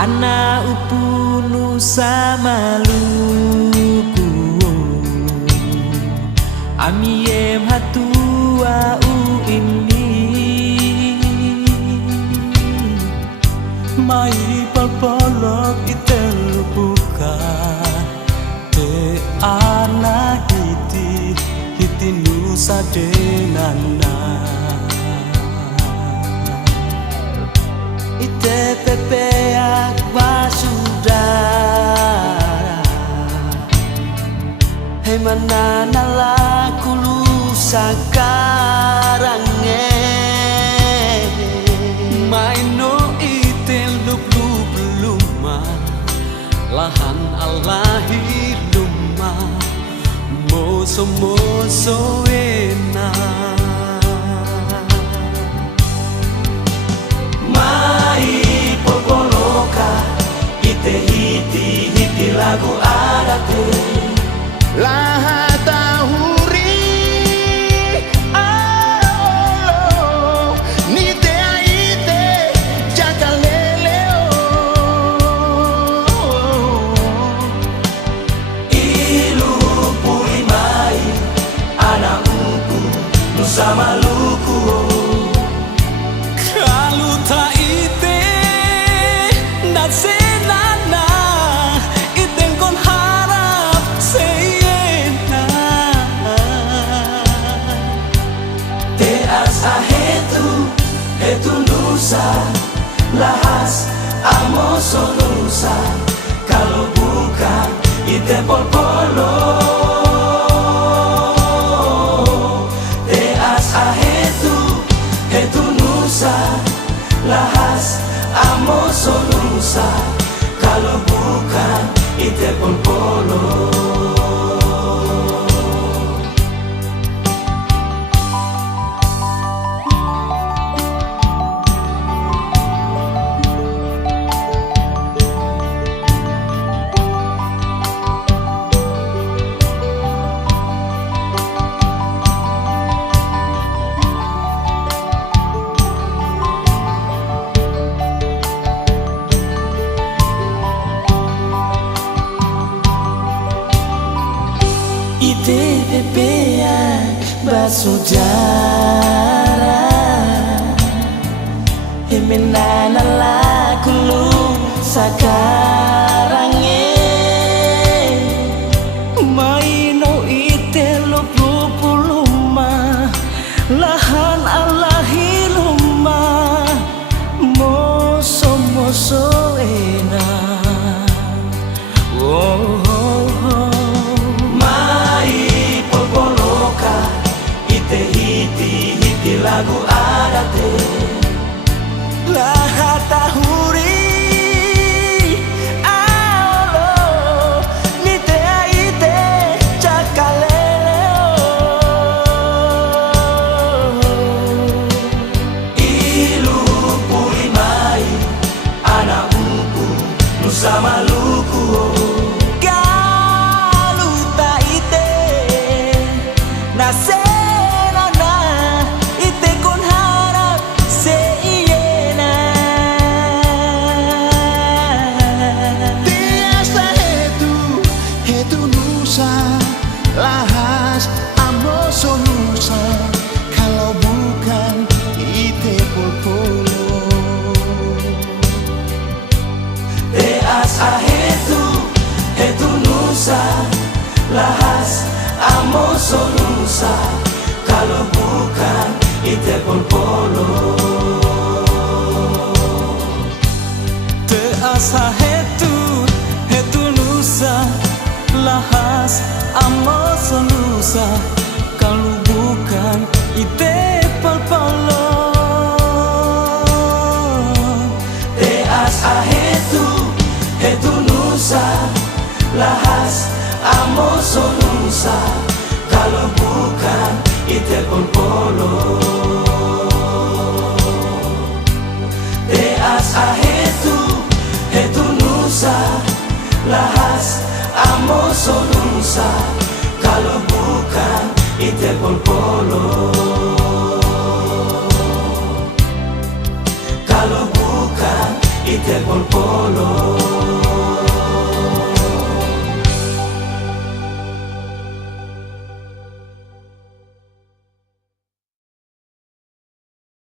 Anak upu Nusa Maluku, amiem hatua ini mai palpolok itelu buka te anak hiti Nusa denana ite pepeak basudara hei mana nalaku lusa karange maino ite luk luma lahan Allahi luma moso enak hiti lagu adate laha tahuri alo nite aite jakaleleo ilu pulimai anak uku Nusa Maluku kalau tak ite nase Hetu Nusa lahas amoso Nusa kalau bukan ite pol-polo teas hetu Nusa lahas amoso Nusa kalau bukan ite pol-polo. Ite bebean basudara emenana laku lu sakarange maino ite lu puluma lahan Allahi luma moso enak hiti lagu adate laha tahuri alo nite aite jakaleleo ilu pulimai anak uku Nusa Maluku kalau tak ite nase lahas amoso Nusa kalau bukan ite pol-polo teas hetu Nusa lahas amoso Nusa kalau bukan ite pol-polo teas hetu Nusa lahas amoso Nusa kalau bukan ite pol-polo teas hetu Nusa Teas amo sonusa, kalau bukan ite polo. Teas hetu nusa, lahas amo sonusa, kalau bukan ite polo. Kalau bukan ite polo.